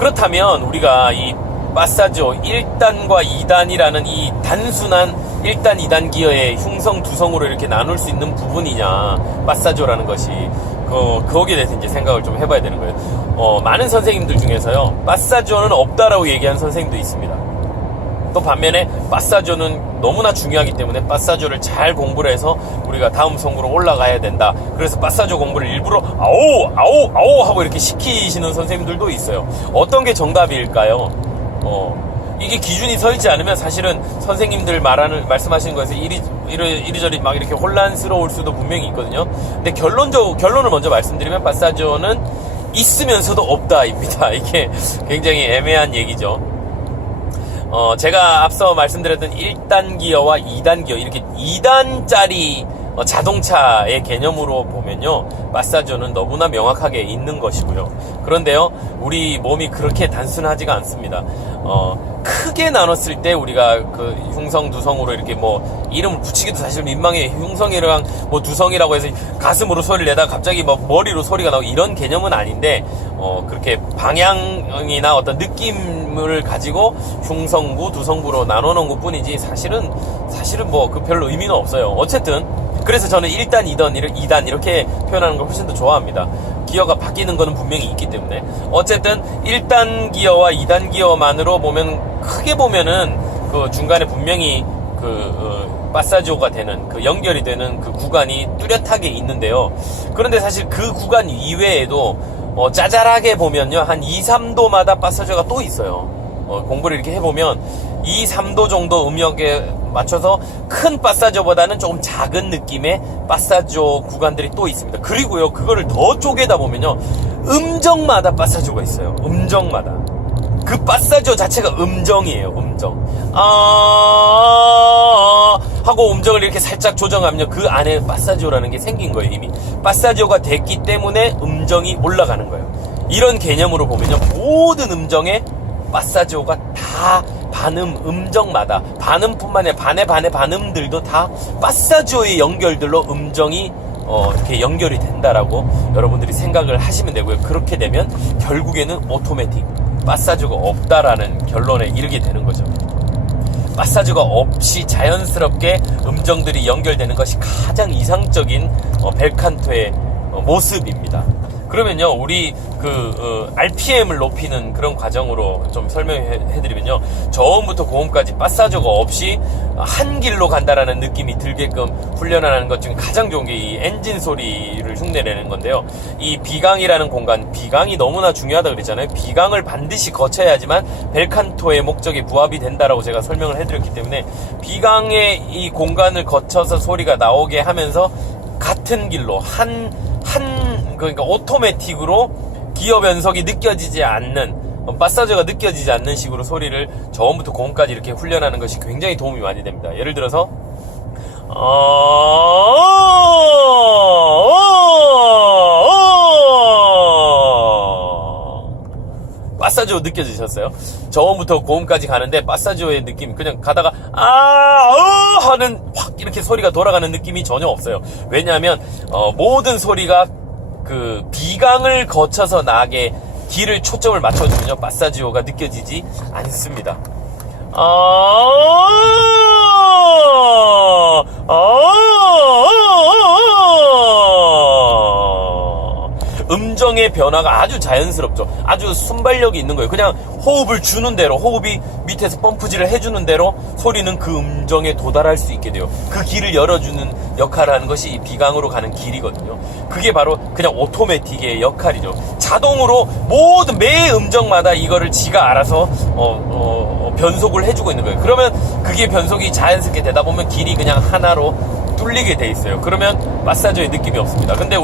그렇다면 우리가 이 파사조 1단과 2단이라는 이 단순한 1단, 2단 기어의 흉성, 두성으로 이렇게 나눌 수 있는 부분이냐, 파사조라는 것이. 거기에 대해서 이제 생각을 좀 해봐야 되는 거예요. 많은 선생님들 중에서요, 파사조는 없다라고 얘기하는 선생님도 있습니다. 또 반면에 파사조는 너무나 중요하기 때문에 파사조를 잘 공부를 해서 우리가 다음 성구로 올라가야 된다. 그래서 파사조 공부를 일부러 아오 하고 이렇게 시키시는 선생님들도 있어요. 어떤 게 정답일까요? 이게 기준이 서 있지 않으면 사실은 선생님들 말씀하시는 것에서 이리저리 막 이렇게 혼란스러울 수도 분명히 있거든요. 근데 결론을 먼저 말씀드리면 파사조는 있으면서도 없다입니다. 이게 굉장히 애매한 얘기죠. 제가 앞서 말씀드렸던 1단 기어와 2단 기어, 이렇게 2단짜리 자동차의 개념으로 보면요, 파사조는 너무나 명확하게 있는 것이고요. 그런데요, 우리 몸이 그렇게 단순하지가 않습니다. 크게 나눴을 때 우리가 그 흉성, 두성으로 이렇게 뭐 이름을 붙이기도 사실 민망해요. 흉성이랑 뭐 두성이라고 해서 가슴으로 소리를 내다가 갑자기 뭐 머리로 소리가 나오고 이런 개념은 아닌데, 그렇게 방향이나 어떤 느낌을 가지고 흉성부, 두성부로 나눠놓은 것 뿐이지 사실은 뭐 그 별로 의미는 없어요. 어쨌든 그래서 저는 1단, 2단 이렇게 표현하는 걸 훨씬 더 좋아합니다. 기어가 바뀌는 거는 분명히 있기 때문에. 어쨌든 1단 기어와 2단 기어만으로 보면, 크게 보면은 그 중간에 분명히 파사조가 되는, 그 연결이 되는 그 구간이 뚜렷하게 있는데요. 그런데 사실 그 구간 이외에도 짜잘하게 보면요, 한 2, 3도마다 파사조가 또 있어요. 공부를 이렇게 해보면 2, 3도 정도 음역에 맞춰서 큰 파사조보다는 조금 작은 느낌의 파사조 구간들이 또 있습니다. 그리고요, 그거를 더 쪼개다 보면요, 음정마다 파사조가 있어요. 음정마다. 그 파사조 자체가 음정이에요. 음정. 하고 음정을 이렇게 살짝 조정하면 그 안에 파사조라는 게 생긴 거예요. 이미 파사조가 됐기 때문에 음정이 올라가는 거예요. 이런 개념으로 보면요, 모든 음정에 파사조가 다 음정마다, 반음뿐만 아니라 반의 반음들도 다 파사조의 연결들로 음정이 이렇게 연결이 된다라고 여러분들이 생각을 하시면 되고요. 그렇게 되면 결국에는 오토매틱, 파사조가 없다라는 결론에 이르게 되는 거죠. 파사조가 없이 자연스럽게 음정들이 연결되는 것이 가장 이상적인 벨칸토의 모습입니다. 그러면요, 우리 RPM을 높이는 그런 과정으로 좀 설명해드리면요, 저음부터 고음까지 파사조가 없이 한 길로 간다라는 느낌이 들게끔 훈련하는 것 중에 가장 좋은 게 이 엔진 소리를 흉내내는 건데요. 이 비강이라는 공간, 비강이 너무나 중요하다고 그랬잖아요. 비강을 반드시 거쳐야지만 벨칸토의 목적에 부합이 된다라고 제가 설명을 해드렸기 때문에, 비강의 이 공간을 거쳐서 소리가 나오게 하면서 같은 길로 그러니까 오토매틱으로 기어 변속이 느껴지지 않는, 파사조가 느껴지지 않는 식으로 소리를 저음부터 고음까지 이렇게 훈련하는 것이 굉장히 도움이 많이 됩니다. 예를 들어서 파사조 느껴지셨어요? 저음부터 고음까지 가는데 파사조의 느낌, 그냥 가다가 하는 확 이렇게 소리가 돌아가는 느낌이 전혀 없어요. 왜냐하면 모든 소리가 그 비강을 거쳐서 나게 길을 초점을 맞춰주면요, 파사지오가 느껴지지 않습니다. 음정의 변화가 아주 자연스럽죠. 아주 순발력이 있는 거예요. 그냥 호흡을 주는 대로, 호흡이 밑에서 펌프질을 해주는 대로 소리는 그 음정에 도달할 수 있게 돼요. 그 길을 열어주는 역할을 하는 것이 이 비강으로 가는 길이거든요. 그게 바로 그냥 오토매틱의 역할이죠. 자동으로 모든 매 음정마다 이거를 지가 알아서 변속을 해주고 있는 거예요. 그러면 그게 변속이 자연스럽게 되다 보면 길이 그냥 하나로 뚫리게 돼 있어요. 그러면 파사조의 느낌이 없습니다. 근데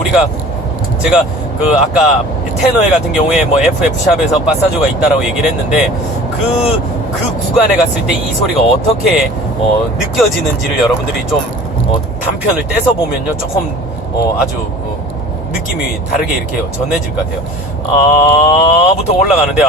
제가 아까 테너에 같은 경우에 뭐 FF 파사조가 있다라고 얘기를 했는데, 그 구간에 갔을 때 이 소리가 어떻게 느껴지는지를 여러분들이 좀 단편을 떼서 보면요, 조금 아주 느낌이 다르게 이렇게 전해질 것 같아요. 부터 올라가는데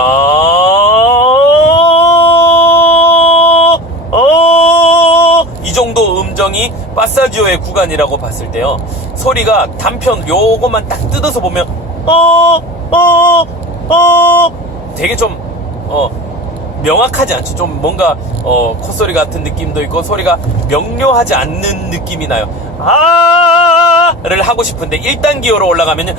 이 정도 음정이 파사지오의 구간이라고 봤을 때요, 소리가 단편 요것만 딱 뜯어서 보면 되게 좀 명확하지 않죠. 좀 뭔가 콧소리 같은 느낌도 있고 소리가 명료하지 않는 느낌이 나요. 아를 하고 싶은데 1단 기호로 올라가면은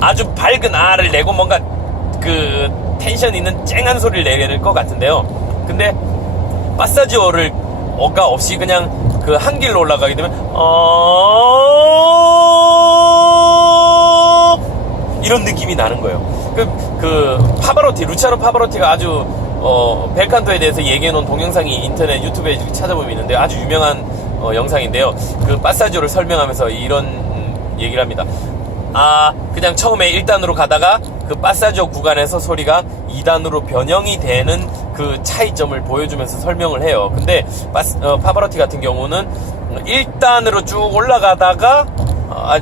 아주 밝은 아를 내고 뭔가 그 텐션 있는 쨍한 소리를 내야 될 것 같은데요. 근데 파사지오를 어가 없이 그냥 그 한 길로 올라가게 되면 이런 느낌이 나는 거예요. 파바로티, 루치아노 파바로티가 아주 벨칸토에 대해서 얘기해놓은 동영상이 인터넷 유튜브에 찾아보면 있는데 아주 유명한 영상인데요. 그 파사지오를 설명하면서 이런 얘기를 합니다. 그냥 처음에 1단으로 가다가 그 파사지오 구간에서 소리가 2단으로 변형이 되는 그 차이점을 보여주면서 설명을 해요. 근데 파바로티 같은 경우는 1단으로 쭉 올라가다가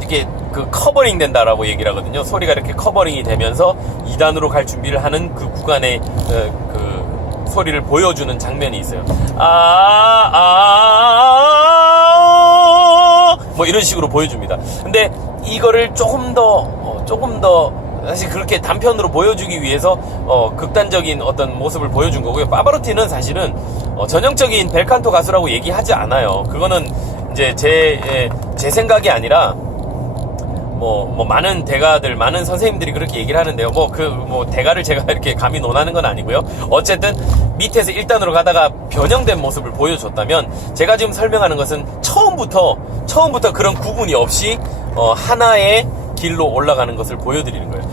이게 그 커버링 된다라고 얘기를 하거든요. 소리가 이렇게 커버링이 되면서 2단으로 갈 준비를 하는 그 구간의 그 소리를 보여주는 장면이 있어요. 뭐 이런 식으로 보여줍니다. 근데 이거를 조금 더 사실 그렇게 단편으로 보여주기 위해서 극단적인 어떤 모습을 보여준 거고요. 파바로티는 사실은 전형적인 벨칸토 가수라고 얘기하지 않아요. 그거는 이제 제 생각이 아니라 많은 대가들, 많은 선생님들이 그렇게 얘기를 하는데요. 대가를 제가 이렇게 감히 논하는 건 아니고요. 어쨌든, 밑에서 1단으로 가다가 변형된 모습을 보여줬다면, 제가 지금 설명하는 것은 처음부터 그런 구분이 없이, 하나의 길로 올라가는 것을 보여드리는 거예요.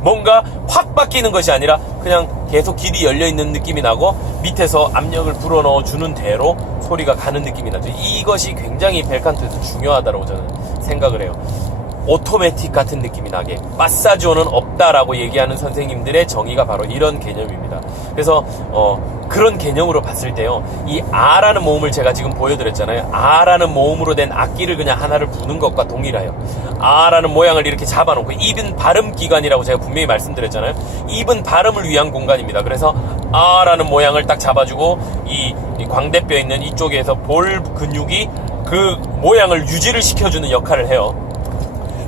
뭔가 확 바뀌는 것이 아니라 그냥 계속 길이 열려있는 느낌이 나고 밑에서 압력을 불어넣어 주는 대로 소리가 가는 느낌이 나죠. 이것이 굉장히 벨칸토에서 중요하다고 저는 생각을 해요. 오토매틱 같은 느낌이 나게 파사지오는 없다라고 얘기하는 선생님들의 정의가 바로 이런 개념입니다. 그래서 그런 개념으로 봤을 때요, 이 아라는 모음을 제가 지금 보여드렸잖아요. 아라는 모음으로 된 악기를 그냥 하나를 부는 것과 동일해요. 아라는 모양을 이렇게 잡아놓고, 입은 발음 기관이라고 제가 분명히 말씀드렸잖아요. 입은 발음을 위한 공간입니다. 그래서 아라는 모양을 딱 잡아주고 이 광대뼈 있는 이쪽에서 볼 근육이 그 모양을 유지를 시켜주는 역할을 해요.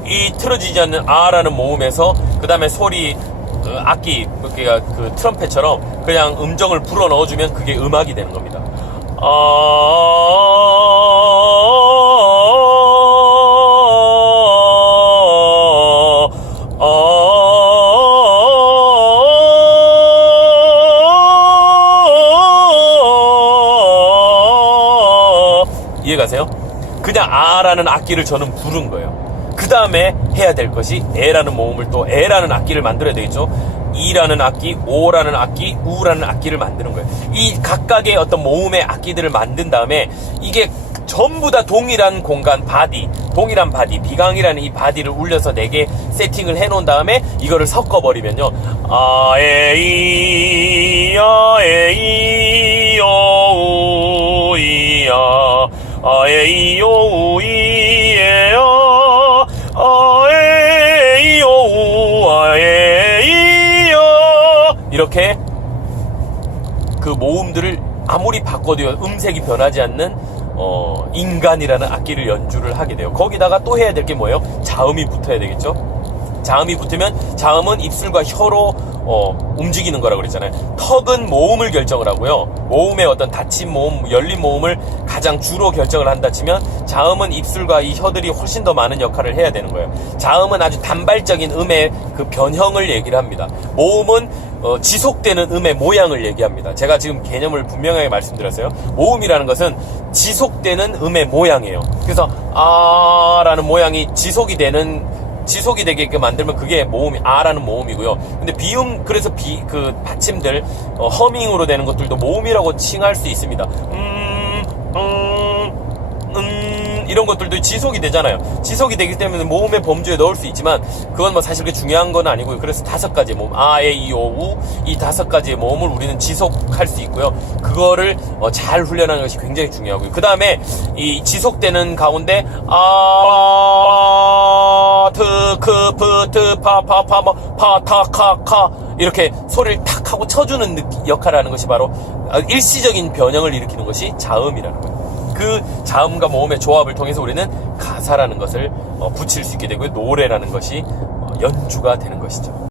이 틀어지지 않는 아라는 모음에서 그 다음에 소리, 악기, 그러니까 그 트럼펫처럼 그냥 음정을 불어 넣어주면 그게 음악이 되는 겁니다. 이해가세요? 그냥 아라는 악기를 저는 부른 거예요. 그 다음에 해야 될 것이 에라는 모음을 또 에라는 악기를 만들어야 되겠죠. 이라는 악기, 오라는 악기, 우라는 악기를 만드는 거예요. 이 각각의 어떤 모음의 악기들을 만든 다음에 이게 전부 다 동일한 공간, 동일한 바디, 비강이라는 이 바디를 울려서 4개 세팅을 해놓은 다음에 이거를 섞어버리면요. 아에이 아에이 오우이야 아에이 오우이에야 아에이 오우 아에이야 이렇게 그 모음들을 아무리 바꿔도 음색이 변하지 않는 인간이라는 악기를 연주를 하게 돼요. 거기다가 또 해야 될 게 뭐예요? 자음이 붙어야 되겠죠? 자음이 붙으면 자음은 입술과 혀로 움직이는 거라고 그랬잖아요. 턱은 모음을 결정을 하고요. 모음의 어떤 닫힌 모음, 열린 모음을 가장 주로 결정을 한다 치면 자음은 입술과 이 혀들이 훨씬 더 많은 역할을 해야 되는 거예요. 자음은 아주 단발적인 음의 그 변형을 얘기를 합니다. 모음은 지속되는 음의 모양을 얘기합니다. 제가 지금 개념을 분명하게 말씀드렸어요. 모음이라는 것은 지속되는 음의 모양이에요. 그래서 아라는 모양이 지속이 되게끔 만들면 그게 모음이 아라는 모음이고요. 근데 비음, 그래서 그 받침들 허밍으로 되는 것들도 모음이라고 칭할 수 있습니다. 이런 것들도 지속이 되잖아요. 지속이 되기 때문에 모음의 범주에 넣을 수 있지만 그건 뭐 사실 그게 중요한 건 아니고요. 그래서 5가지의 모음, 아, 에, 이, 오, 우, 이 5가지의 모음을 우리는 지속할 수 있고요. 그거를 잘 훈련하는 것이 굉장히 중요하고요. 그 다음에 이 지속되는 가운데 트, 크, 프, 트, 파, 뭐, 파, 타, 카 이렇게 소리를 탁 하고 쳐주는 역할을 하는 것이 바로 일시적인 변형을 일으키는 것이 자음이라는 거예요. 그 자음과 모음의 조합을 통해서 우리는 가사라는 것을 붙일 수 있게 되고요. 노래라는 것이 연주가 되는 것이죠.